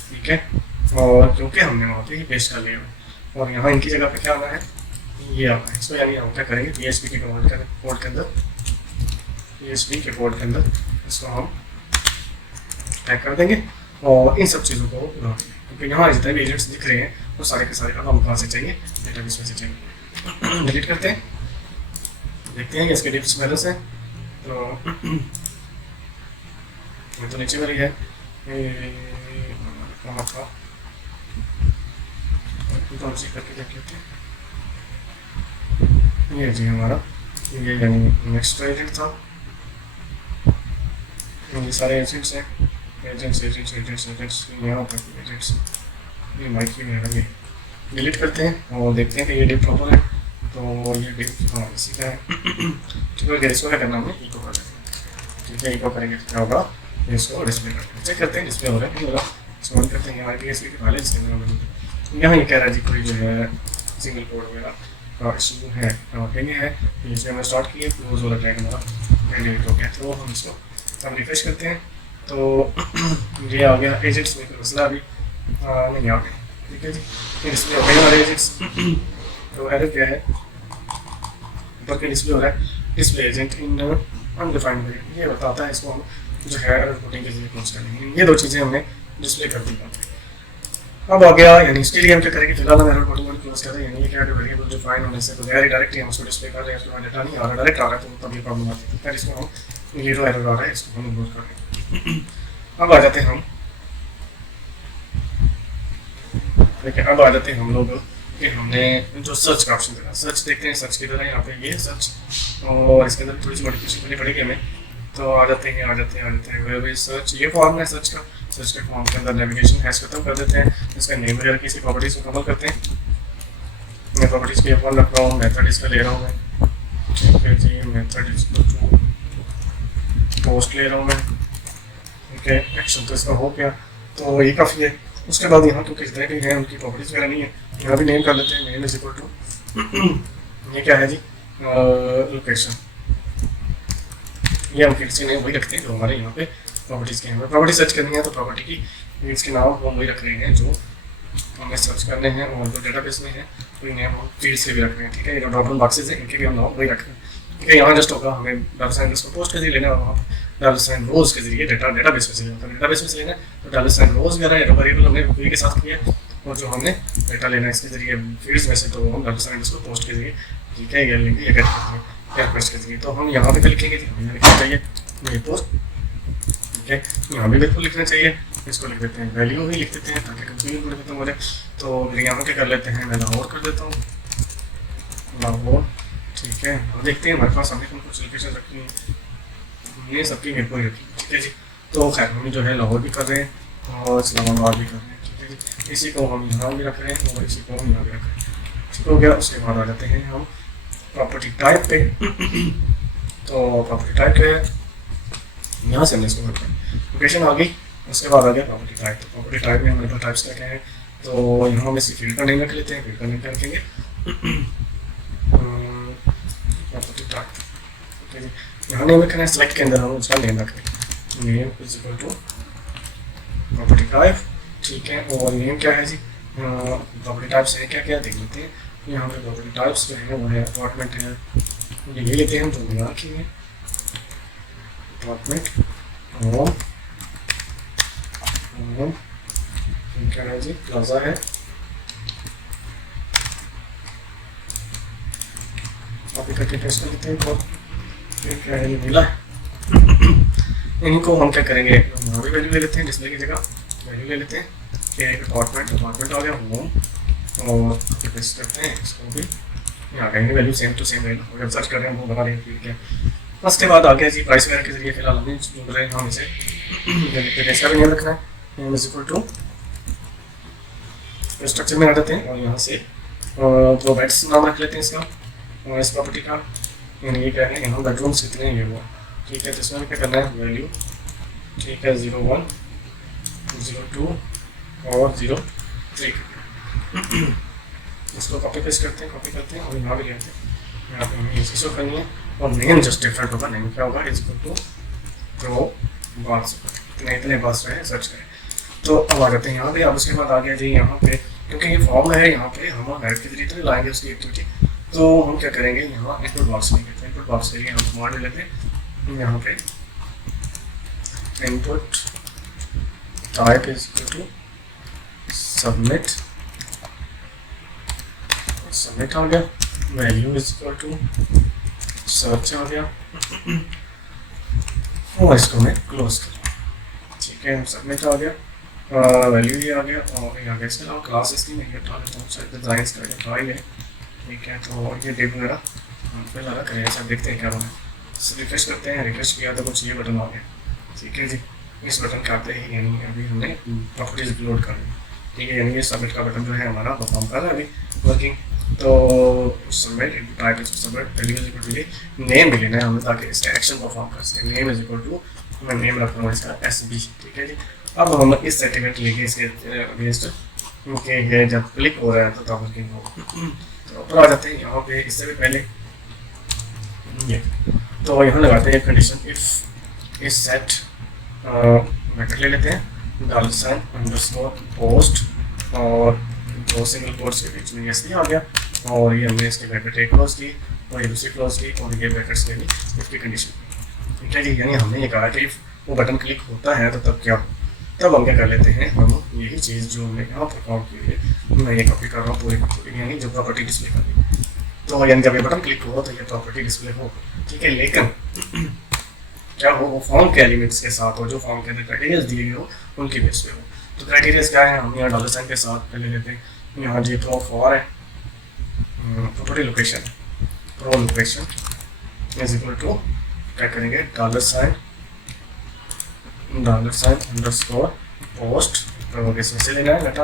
ठीक है, और क्योंकि हमने वहाँ पे ही पेस्ट कर लिया और यहाँ इनकी जगह पे क्या आना है ये आना है इसको, यानी हम क्या करेंगे PHP के कोड के अंदर PHP के कोड के अंदर इसको हम टाइप कर देंगे और इन सब चीज़ों को उड़ा देंगे क्योंकि यहाँ जितने भी एजेंट्स दिख रहे हैं वो सारे के सारे अब हम कहाँ से चाहिए डेटाबेस में से चाहिए। डिलीट करते हैं, देखते हैं कि इसके डिस्क बैलेंस है। तो नीचे वाली है कहाँ था तो हम चेक करके देख लेते हैं। ये जी हमारा ये यानी नेक्स्ट एजेंट था। ये सारे एजेंट्स हैं, एजेंट्स यहाँ तक एजेंट्स। ये माइक ही मेरा ये डिलीट करते हैं और देखते हैं कि ये डिप प्रॉपर है। तो ये डिप हाँ इसी का है। ठीक है, इसको क्या करना हमें इको कर देंगे, ठीक है, इको करेंगे क्या होगा इसको डिस्प्ले करते हैं, चेक करते हैं डिस्प्ले हो रहा है नहीं हो रहा। इसको ऑन करते हैं, हमारे PHP के पहले से यहाँ ये कह रहा है जी कोई जो है सिंगल कोड वगैरह इशू है कहीं है। जैसे हमने स्टार्ट किए क्लोज वाला टैग हमारा डिलीट हो गया। तो हम इसको हम रिफ्रेश करते हैं तो ये आ गया। एजेंट्स में कोई मसला अभी नहीं आ गया, ठीक है जी। फिर डिस्प्ले हो गए हमारे एजेंट्स। तो एरर क्या है ऊपर के डिस्प्ले हो रहा है डिस्प्ले एजेंट इन अनडिफाइंड वे, ये बताता है। इसको हम जो है रिपोर्टिंग के जरिए क्लोज करेंगे। ये दो चीज़ें हमने डिस्प्ले कर दी। अब आ गया यानी स्टिल हम क्या करेंगे फिलहाल हम एरर रिपोर्टिंग क्लोज कर रहे हैं। यानी ये क्या वेरिएबल डिफाइन होने से तो डायरेक्टली हम उसको डिस्प्ले कर रहे हैं, उसके बाद डाटा नहीं आ रहा डायरेक्ट आ रहा है तो तब ये प्रॉब्लम आती है। फिर इसको हम ये जो एरर आ रहा है इसको हम इग्नोर कर रहे हैं। अब आ जाते हैं हम देखिए अब आ जाते हैं हम लोग कि हमने जो सर्च का ऑप्शन देना, सर्च देखते हैं। सर्च की तरह यहाँ पे ये सर्च और इसके अंदर थोड़ी सी मॉडिफिकेशन करनी पड़ेगी हमें। तो आ जाते हैं सर्च, ये फॉर्म है सर्च का। सर्च के फॉर्म के अंदर नेविगेशन हैश खत्म कर देते हैं। इसका नेम वगैरह की प्रॉपर्टीज़ को कवर करते हैं। मैं प्रॉपर्टीज़ की F1 रख रहा हूँ, मेथड इसका ले रहा हूँ मैं, ठीक है जी। मेथड इसको पोस्ट ले रहा हूँ मैं, ठीक है। एक्शन तो इसका हो गया, तो ये काफ़ी है। उसके बाद यहाँ क्योंकि जितने भी हैं उनकी प्रॉपर्टीज़ वगैरह नहीं है, यहाँ भी नेम कर लेते हैं। नेम इज इक्वल टू ये क्या है जी लोकेशन। ये हम फील्ड्स के नेम वही रखते हैं जो हमारे यहाँ पे प्रॉपर्टीज़ के हमें प्रॉपर्टी सर्च करनी है तो प्रॉपर्टी की फील्ड्स के नाम हम वही रख रहे हैं जो हमें सर्च करने हैं। और जो डेटाबेस में है वही नेम हम फील्ड्स के भी रख रहे हैं, ठीक है। ये जो ड्रॉप डाउन बॉक्सेस हैं इनके भी हम नाम वही रख रहे हैं, ठीक है। यहाँ जस्ट होगा हमें $, को पोस्ट के जरिए लेना है, वहाँ $रोज के जरिए डेटाबेस में से लेना है। डेटाबेस में से लेना है तो $रोज वगैरह वेरिएबल हमने क्वेरी के साथ किया और जो हमने डेटा लेना है इसके जरिए फील्ड्स में से तो हम $, को पोस्ट के जरिए, ठीक है, ये लेंगे ये रिक्वेस्ट के जरिए। तो हम यहाँ पे लिखेंगे जी हमें लिखना चाहिए ये पोस्ट, ठीक है। यहाँ भी बिल्कुल लिखना चाहिए। इसको लिख देते हैं वैल्यू भी लिख देते हैं ताकि कंफ्यूजन खत्म हो जाए। तो यहाँ क्या कर लेते हैं मैं लाहौर कर देता हूँ, लाहौर, ठीक है। और देखते हैं हमारे पास हमने कुछ लोकेशन रखी है, ये सबकी मेरे को ही रखी, ठीक है जी। तो खैर हम जो है लाहौर भी कर रहे हैं और इस्लामाबाद भी कर रहे हैं, ठीक है जी। इसी को हम यहाँ भी रख रहे हैं और इसी को हम यहाँ भी रख रहे हैं, ठीक हो गया। उसके बाद आ जाते हैं हम प्रॉपर्टी टाइप पे। तो प्रॉपर्टी टाइप क्या है, यहाँ से हमने इसको रखा है, लोकेशन आ गई। उसके बाद आ गया प्रॉपर्टी टाइप। तो प्रॉपर्टी टाइप में हमारे पास टाइप्स क्या क्या है, तो यहाँ हम इसी फील्ड का नेम रख लेते हैं। फील्ड का नेम क्या रखेंगे प्रॉपर्टी टाइप, ठीक है जी। यहाँ नेम रखना है, सेलेक्ट के अंदर हम उसका नेम रख लें, name is equal to property type, ठीक है। और नेम क्या है जी प्रॉपर्टी टाइप से क्या क्या देख लेते हैं। यहाँ पे प्रॉपर्टी टाइप्स जो है वो है अपार्टमेंट है, ये लेते हैं हम तो यहाँ की है अपार्टमेंट होम, क्या है जी प्लाजा है। कॉपी करके टेस्ट कर लेते हैं तो क्या है ये मिला है। इनको हम क्या करेंगे यहाँ भी वैल्यू ले लेते हैं, डिस्प्ले की जगह वैल्यू ले लेते हैं कि अपार्टमेंट आ गया, होम और पेस्ट करते हैं इसको भी, यहाँ कहेंगे वैल्यू सेम टू सेम रहेगा, अगर सर्च कर रहे हैं वो बना देंगे ठीक है। उसके बाद आगे जी प्राइस वेयर के जरिए फिलहाल हम ढूंढ रहे हैं, हम इसे इसका भी नहीं रखना है, इज इक्वल टू स्ट्रक्चर में आ जाते हैं और यहाँ से प्रोवाइड्स नाम रख लेते हैं इसका, और इस प्रॉपर्टी का ये क्या है, यहाँ बेडरूम्स कितने हैं ये वो ठीक है। तो इसमें क्या करना है वैल्यू ठीक है 01, 02 और 03 इसको कॉपी पेस्ट करते हैं, कॉपी करते हैं और यहाँ भी लेते हैं, यहाँ पे हमें इसकी शो करनी है और नेम जस्ट डिफरेंट होगा, नेम क्या होगा is equal to pro bars, इतने बार्स रहे सर्च करें। तो अब आ जाते हैं यहाँ पे, अब उसके बाद आ गया जी यहाँ पे, क्योंकि ये फॉर्म है यहाँ पे हम हेड के जरिए तो लाएंगे उसकी एक्टिविटी, तो हम क्या करेंगे यहाँ इनपुट बॉक्स लेंगे, तो इनपुट बॉक्स के लिए हम कमांड लेते हैं यहाँ पे input type is equal to submit, submit आ गया, value is equal to search आ गया और इसको मैं क्लोज कर ठीक है, सबमिट आ गया, वैल्यू ये आ गया और ये आ गया। इसके अलावा क्लास इसकी नहीं हटा लेता हूँ, शायद डिज़ाइन का हटा ही है ठीक है। तो ये डिव वगैरह फिर लगा करें, ऐसा देखते हैं क्या बना, रिफ्रेश करते हैं, रिफ्रेश किया तो कुछ ये बटन आ गया ठीक है जी। इस बटन के आते ही यानी अभी हमने प्रॉपर्टीज लोड कर ली ठीक है, यानी ये सबमिट का बटन जो है हमारा परफॉर्म कर रहा है अभी वर्किंग। तो submit type is submit, value is equal to name भी लेना है हमें ताकि इसका एक्शन परफॉर्म कर सकें, नेम इज इक्वल टू मैं नेम रख रहा हूँ इसका SB ठीक है जी। अब हम इस सेटिंगमेंट लेके इसके अगेंस्ट ये जब क्लिक हो रहा है तो तब वर्किंग हो, तो ऊपर आ जाते हैं यहाँ पे। इससे भी पहले ये तो यहाँ लगाते हैं condition if is set method ले लेते हैं $_ पोस्ट और दो सिंगल कोट्स के बीच में ये आ गया और ये हमने इसके ब्रैकेट एक क्लोज की और ये दूसरी क्लोज की और ये ब्रैकेट्स में भी इसकी कंडीशन ठीक है जी। यानी हमने ये कहा कि वो बटन क्लिक होता है तो तब क्या, तब हम क्या कर लेते हैं, हम यही चीज़ जो हमने यहाँ परफॉर्म की है मैं ये कॉपी कर रहा हूँ पूरी पूरी, यानी जो प्रॉपर्टी डिस्प्ले करनी, तो यानी जब ये बटन क्लिक हो तो ये प्रॉपर्टी डिस्प्ले हो ठीक है। लेकिन क्या हो वो फॉर्म के एलिमेंट्स के साथ हो, जो फॉर्म के अंदर क्राइटेरियाज दिए गए हो उनकी बेस पे हो। तो क्राइटेरियाज क्या है, हम यहाँ $साइन के साथ पहले लेते हैं, यहाँ जी प्रो फॉर है property location, pro location is equal to क्या करेंगे $साइन अंडरस्कोर पोस्ट प्रो लोकेशन से लेना है डाटा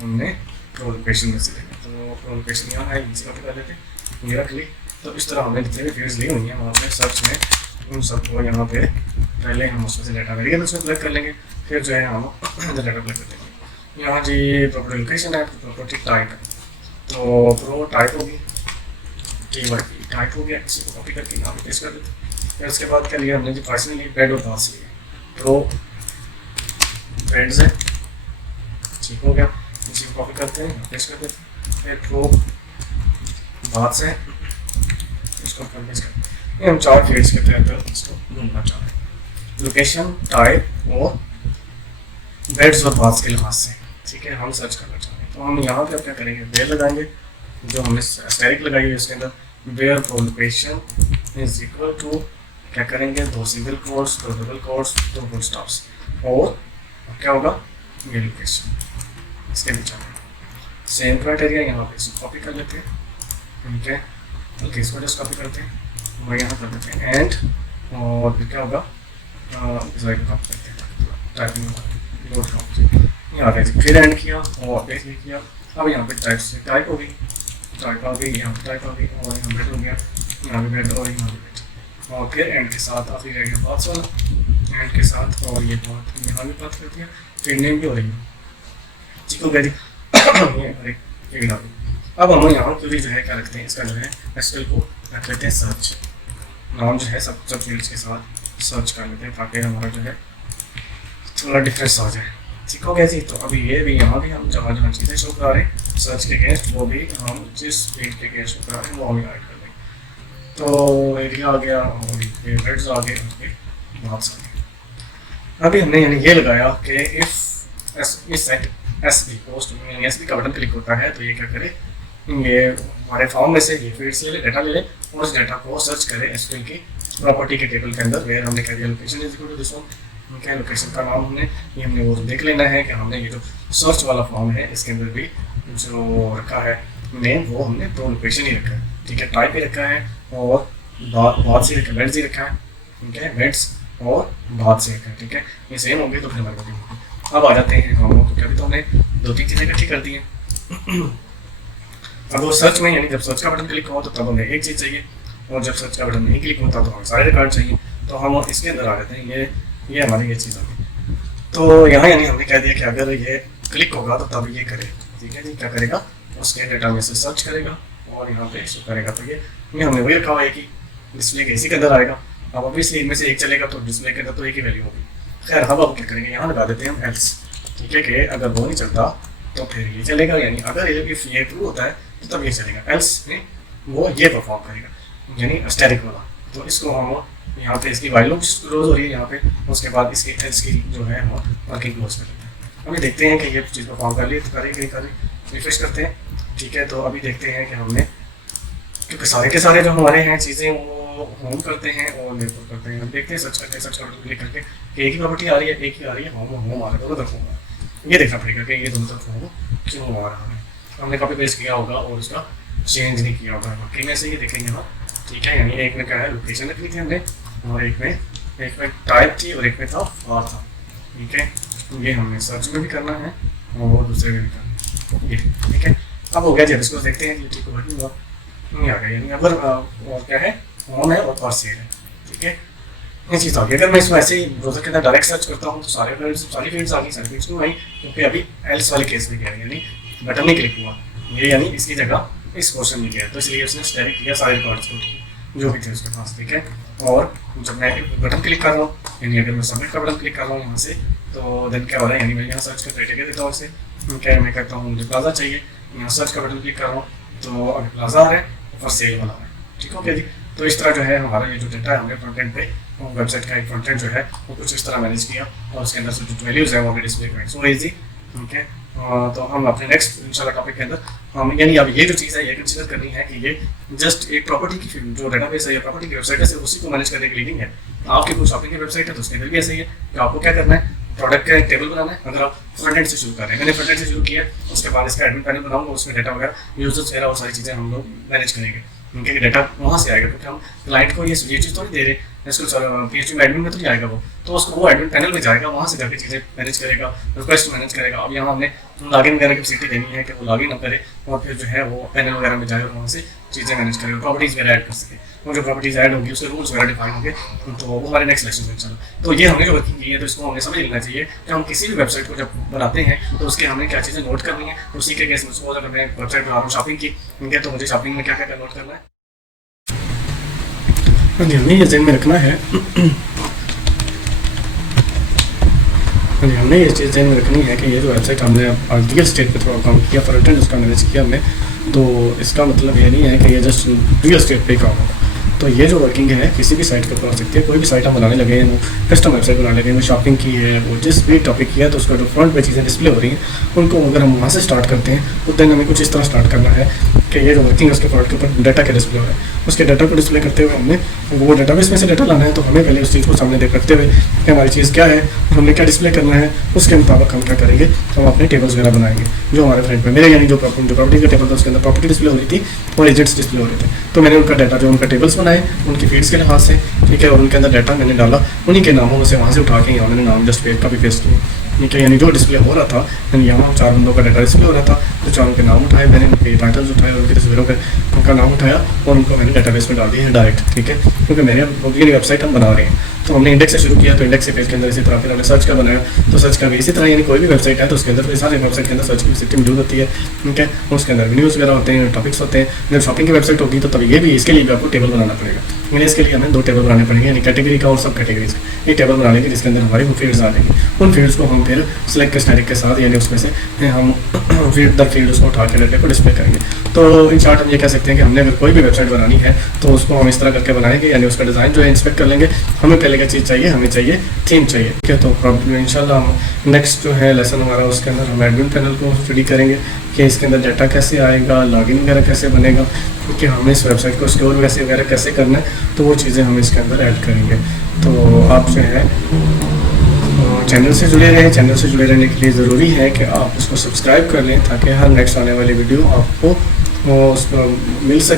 हमने प्रो लोकेशन में से लेना, तो प्रो लोकेशन यहाँ है इसी कॉपी कर लेते हैं मेरा क्लिक। तो इस तरह हमने जितने भी फील्ड्स ली हुई हैं वहाँ पे सर्च में उन सबको यहाँ पे पहले हम उसमें से डाटा वेरिएबल्स में कलेक्ट कर लेंगे, फिर जो है हम डाटा कलेक्ट कर लेंगे। यहाँ जी प्रॉपर्टी लोकेशन है, प्रॉपर्टी टाइप है, तो प्रो टाइप होगी कीवर्ड टाइप हो गया, इसी को कॉपी करके यहाँ पे पेस्ट कर देते हैं। फिर उसके बाद क्या लिया हमने जी पर्सनली बेड और बास लिए, प्रो बेड्स है ठीक हो गया, इसी को कॉपी करते हैं पेस्ट कर देते हैं। फिर प्रो बास है इसको पेस्ट करते हैं, ये हम 4 फील्ड्स के तहत इसको ढूंढना चाह रहे हैं, लोकेशन टाइप और बेड्स और बास के लिहाज से ठीक है हम सर्च करना चाह रहे हैं। तो हम यहाँ पे क्या करेंगे, वेयर लगाएंगे, जो हमने स्टैटिक लगाई है उसके अंदर where pro location is equal to क्या करेंगे, 2 single quotes 2 double quotes 2 full stops और क्या होगा ये लोकेशन इसके बीच में सेम क्राइटेरिया यहाँ पे इसको कॉपी कर लेते हैं ठीक है, बल्कि इसको जस्ट कॉपी करते हैं और यहाँ कर देते हैं एंड और फिर क्या होगा कॉपी करते हैं टाइपिंग लोड फ्रॉम यहाँ पे फिर एंड किया और पेज भी किया। अब यहाँ पे टाइप से टाइप हो गई, टाइप आ गई, यहाँ पे टाइप आ गई और यहाँ बेड हो गया, यहाँ पे बेड और यहाँ पे बेड और फिर एंड के साथ आखिरी रह गया बात वाला एंड के साथ और ये बात यहाँ भी बात कर दिया, फिर नेम भी हो रही है ठीक हो गया जी ये अब हम यहाँ क्वेरी जो है क्या रखते हैं, इसका जो है एसक्यूएल को रख लेते हैं सर्च, नाम जो है सब फील्ड्स के साथ सर्च कर लेते हैं ताकि हमारा जो है थोड़ा डिफरेंस आ जाए ठीक हो गया जी। तो अभी ये भी यहाँ भी हम जहाँ जहाँ चीज़ें शो करा रहे हैं सर्च के अगेंस्ट वो भी हम जिस फील्ड के अगेंस्ट शो करा रहे हैं वो हम ऐड कर देंगे। तो एरिया आ गया और ये रेड्स आ गए और बाक्स आ गए। अभी हमने यानी ये लगाया कि इफ इस सेट SB पोस्ट में SB का बटन क्लिक होता है तो ये क्या करे, ये हमारे फॉर्म में से ये फील्ड्स ले ले डाटा ले ले और उस डाटा को सर्च करे एसक्यूएल की प्रॉपर्टी के टेबल के अंदर, वेयर हमने कह दिया location is equal to this one, क्या लोकेशन का नाम हमने ये हमने वो देख लेना है कि हमने ये जो सर्च वाला फॉर्म है इसके अंदर भी जो रखा है नेम, वो हमने प्रो लोकेशन ही रखा है, ठीक है। टाइप भी रखा है और बहुत सी रखा है, बेड्स ही रखा है, ठीक है। बेड्स और बहुत से रखा है, ठीक है। ये सेम होंगे तो फिर हमारे को अब आ जाते हैं हम लोग, क्योंकि तो हमने 2-3 चीज़ें इकट्ठी कर दी हैं। अब वो सर्च में, यानी जब सर्च का बटन क्लिक हो तो तब हमें एक चीज़ चाहिए, और जब सर्च का बटन नहीं क्लिक होता तो हमें सारे रिकॉर्ड चाहिए। तो हम इसके अंदर आ जाते हैं, ये हमारी ये चीज़ होगी। तो यहाँ यानी हमने कह दिया कि अगर ये क्लिक होगा तो तब ये करे, ठीक है जी। क्या करेगा, उसके डेटा में से सर्च करेगा और यहाँ पे शो करेगा। तो ये हमने वही रखा हुआ है कि डिस्प्ले के इसी के अंदर आएगा। अब ऑब्वियसली इनमें से एक चलेगा तो डिस्प्ले के अंदर तो एक ही वैल्यू होगी। खैर हम अब क्या करेंगे, यहाँ लगा देते हैं हम एल्स, ठीक है। कि अगर वो नहीं चलता तो फिर ये चलेगा, यानी अगर ये ट्रू होता है तो तब ये चलेगा, एल्स में वो ये परफॉर्म करेगा, यानी स्टैटिक वाला। तो इसको हम यहाँ पे इसकी वाइल लूप क्लोज हो रही है यहाँ पे, उसके बाद इसकी एल्स की जो है वो वर्किंग क्लोज कर देते हैं। अभी देखते हैं कि ये चीज़ परफॉर्म कर ली तो करेंगे नहीं करें, रिफ्रेश करते हैं, ठीक है। तो अभी देखते हैं कि हमने, क्योंकि सारे के सारे जो हमारे हैं चीज़ें वो होम करते हैं और निर्भर करते हैं। हम देखते हैं सर्च करते हैं, सर्च करके क्लिक करके एक ही प्रॉपर्टी आ रही है, एक ही आ रही है, होम आ रहा है, दोनों तरफ होम है। ये देखना पड़ेगा कि ये दोनों तरफ होम क्यों आ रहा है। हमने कॉपी पेस्ट किया होगा और उसका चेंज नहीं किया होगा, बाकी में से ये देखेंगे हम, ठीक है। यानी एक में क्या है, लोकेशन रखनी थी हमने, और एक में टाइप थी और एक में था और था, ठीक है। ये हमने सर्च में भी करना है और दूसरे में भी करना है, ये ठीक है। अब हो गया जी, इसको देखते हैं, ये ठीक वर्किंग हुआ नहीं आ गया, यानी अगर और क्या है, होम है और सेल है, ठीक है। ये चीज़ आ गई। अगर मैं इसको ऐसे ही ब्राउज़र के अंदर डायरेक्ट सर्च करता हूँ तो सारी फील्ड्स आ गई, सारी फील्ड्स क्यों आई, क्योंकि अभी एल्स वाले केस में गया है, यानी बटन नहीं क्लिक हुआ, ये यानी इसकी जगह इस क्वेश्चन में गया, तो इसलिए उसने डायरेक्ट किया सारे रिकॉर्ड्स को जो भी थे उसके पास, ठीक है। और जब मैं बटन क्लिक कर रहा हूँ, यानी अगर मैं सबमिट का बटन क्लिक कर रहा हूँ यहाँ से, तो देन क्या हो रहा है, यानी मैं यहाँ सर्च कर क्राइटेरिया देता हूँ इसे, क्या मैं कहता हूँ मुझे प्लाजा चाहिए, यहाँ सर्च का बटन क्लिक कर रहा हूँ तो अभी प्लाजा आ रहा है और सेल वाला है, ठीक हो गया जी। तो इस तरह जो है हमारा ये जो डेटा है हमने फ्रंट एंड पे वेबसाइट का एक फ्रंट एंड जो है वो कुछ इस तरह मैनेज किया, और उसके अंदर से जो वैल्यूज है वो हमें डिस्प्ले करें, सो इजी, ठीक है। तो हम अपने नेक्स्ट इंशाल्लाह टॉपिक के अंदर हम, यानी अब ये जो चीज़ है ये कंसिडर करनी है कि ये जस्ट एक प्रॉपर्टी की जो डेटाबेस है या प्रॉपर्टी की वेबसाइट है, उसी को मैनेज करने के लिए नहीं है। आपकी कोई शॉपिंग की वेबसाइट है तो उसके अंदर भी ऐसा ही है कि आपको क्या करना है, प्रोडक्ट का एक टेबल बनाना है। अगर आप फ्रंट एंड से शुरू कर रहे हैं, मैंने फ्रंट एंड से शुरू किया, उसके बाद इसका एडमिन पैनल बनाऊंगा, उसमें डेटा वगैरह यूजर्स वगैरह और सारी चीज़ें हम लोग मैनेज करेंगे, उनके डेटा वहाँ से आएगा, क्योंकि हम क्लाइंट को ये चीज़ तो नहीं दे रहे, इसको PHP में एडमिन में तो नहीं आएगा वो, तो उसको वो एडमिन पैनल में जाएगा, वहाँ से जाकर चीज़ें मैनेज करेगा, रिक्वेस्ट मैनेज करेगा। अब यहाँ हमने लॉगिन वगैरह की फैसिलिटी देनी है कि वो लॉगिन ना करे और फिर जो है वो पैनल वगैरह में जाए और वहाँ से चीज़ें मैनेज करेगा, प्रॉपर्टीज़ वगैरह ऐड कर सके। वो जो प्रॉपर्टीज़ ऐड होगी उसके रूल्स वगैरह डिफाइन होंगे, तो वो हमारे नेक्स्ट लेक्चर में चलो। तो ये हमने जो वर्किंग की है, तो इसको हमें समझ लेना चाहिए कि हम किसी भी वेबसाइट को जब बनाते हैं तो उसके हमें क्या चीज़ें नोट करनी है। उसी के केस में उसको अगर मैं वेबसाइट बना रहा हूँ शॉपिंग की, ठीक है, तो मुझे शॉपिंग में क्या क्या नोट करना है, हाँ जी, हमें ये ज़हन में रखना है, हाँ जी, हमने ये चीज़ ध्यान में रखनी है कि ये जो वेबसाइट हमने रियल स्टेट पे थोड़ा काम किया, फ्रंट एंड उसका मैनेज किया हमने, तो इसका मतलब ये नहीं है कि ये जस्ट रियल स्टेट पे काम होगा। तो ये जो वर्किंग है किसी भी साइट के ऊपर हो सकती है, कोई भी साइट हम बनाने लगे हैं, वो कस्टम वेबसाइट बनाने लगे हैं, वो शॉपिंग की है, वो जिस भी टॉपिक की है, तो उसका जो फ्रंट पे चीज़ें डिस्प्ले हो रही हैं उनको अगर हम वहाँ से स्टार्ट करते हैं तो देन हमें कुछ इस तरह स्टार्ट करना है कि ये जो वर्किंग है उसके फ्रंट के ऊपर डाटा का डिस्प्ले हो रहा है, उसके डाटा को डिस्प्ले करते हुए हमने वो डेटाबेस में से डाटा लाना है। तो हमें पहले उस चीज़ को सामने देख रखते हुए कि हमारी चीज़ क्या है, हमने क्या डिस्प्ले करना है, उसके मुताबिक हम क्या करेंगे, हम अपने टेबल्स वगैरह बनाएंगे जो हमारे फ्रंट पे मेरे, यानी जो प्रॉपर्टी का टेबल था उसके अंदर प्रॉपर्टी डिस्प्ले हो रही थी और एजेंट्स डिस्प्ले हो रहे थे। तो मैंने उनका डाटा जो उनका टेबल्स बनाए उनकी फीड्स के लिहाज से, ठीक है, और उनके अंदर डाटा मैंने डाला, उन्हीं के नामों में से वहाँ से उठा के यहाँ मैंने नाम जस्ट पेज का भी पेस्ट किया, ठीक है। यानी जो डिस्प्ले हो रहा था, यानी यहाँ 4 बंदों का डाटा डिस्प्ले हो रहा था, तो 4 के नाम उठाए मैंने, उनके टाइटल्स उठाए, उनकी तस्वीरों के उनका नाम उठाया और उनको मैंने डाटाबेस में डाल दिया डायरेक्ट, ठीक है, क्योंकि मेरे वेबसाइट हम बना रहे हैं। तो हमने इंडेक्स से शुरू किया, तो इंडेक्स से पेज के अंदर इसी तरह, फिर हमने सर्च का बनाया, तो सर्च का भी इसी तरह, यानी कोई भी वेबसाइट है तो उसके अंदर सारी वेबसाइट के अंदर सर्च की फैसिलिटी मौजूद होती है, ठीक है, उसके अंदर न्यूज़ वगैरह होते हैं, टॉपिक्स होते हैं। जब शॉपिंग की वेबसाइट होगी तो तभी ये भी, इसके लिए भी आपको टेबल बनाना पड़ेगा, यानी इसके लिए हमें 2 टेबल बनाने पड़ेंगे, यानी कैटेगरी का और सब कैटेगरीज का एक टेबल बना लेंगे जिसके अंदर हमारी वो फील्ड्स आ जाएंगी। उन फील्ड्स को हम फिर सिलेक्ट के स्टैटिक के साथ, यानी उसमें से हम फील्ड दर फील्ड उसको उठा के डाटा को डिस्प्ले करेंगे। तो इन शॉर्ट हम ये कह सकते हैं कि हमने अगर कोई भी वेबसाइट बनानी है तो उसको हम इस तरह करके बनाएंगे, यानी उसका डिज़ाइन जो है इंस्पेक्ट कर लेंगे, हमें पहले क्या चीज़ चाहिए, हमें चाहिए थीम चाहिए, ठीक है। तो इंशाल्लाह हम नेक्स्ट जो है लेसन हमारा उसके अंदर हम एडमिन पैनल को स्टडी करेंगे कि इसके अंदर डाटा कैसे आएगा, लॉगिन वगैरह कैसे बनेगा, क्योंकि हमें इस वेबसाइट को स्टोर वगैरह कैसे करना है, तो वो चीज़ें हम इसके अंदर ऐड करेंगे। तो आप जो है चैनल से जुड़े रहें। चैनल से जुड़े रहने के लिए ज़रूरी है कि आप उसको सब्सक्राइब कर लें ताकि हर नेक्स्ट आने वाली वीडियो आपको उस पर मिल सके।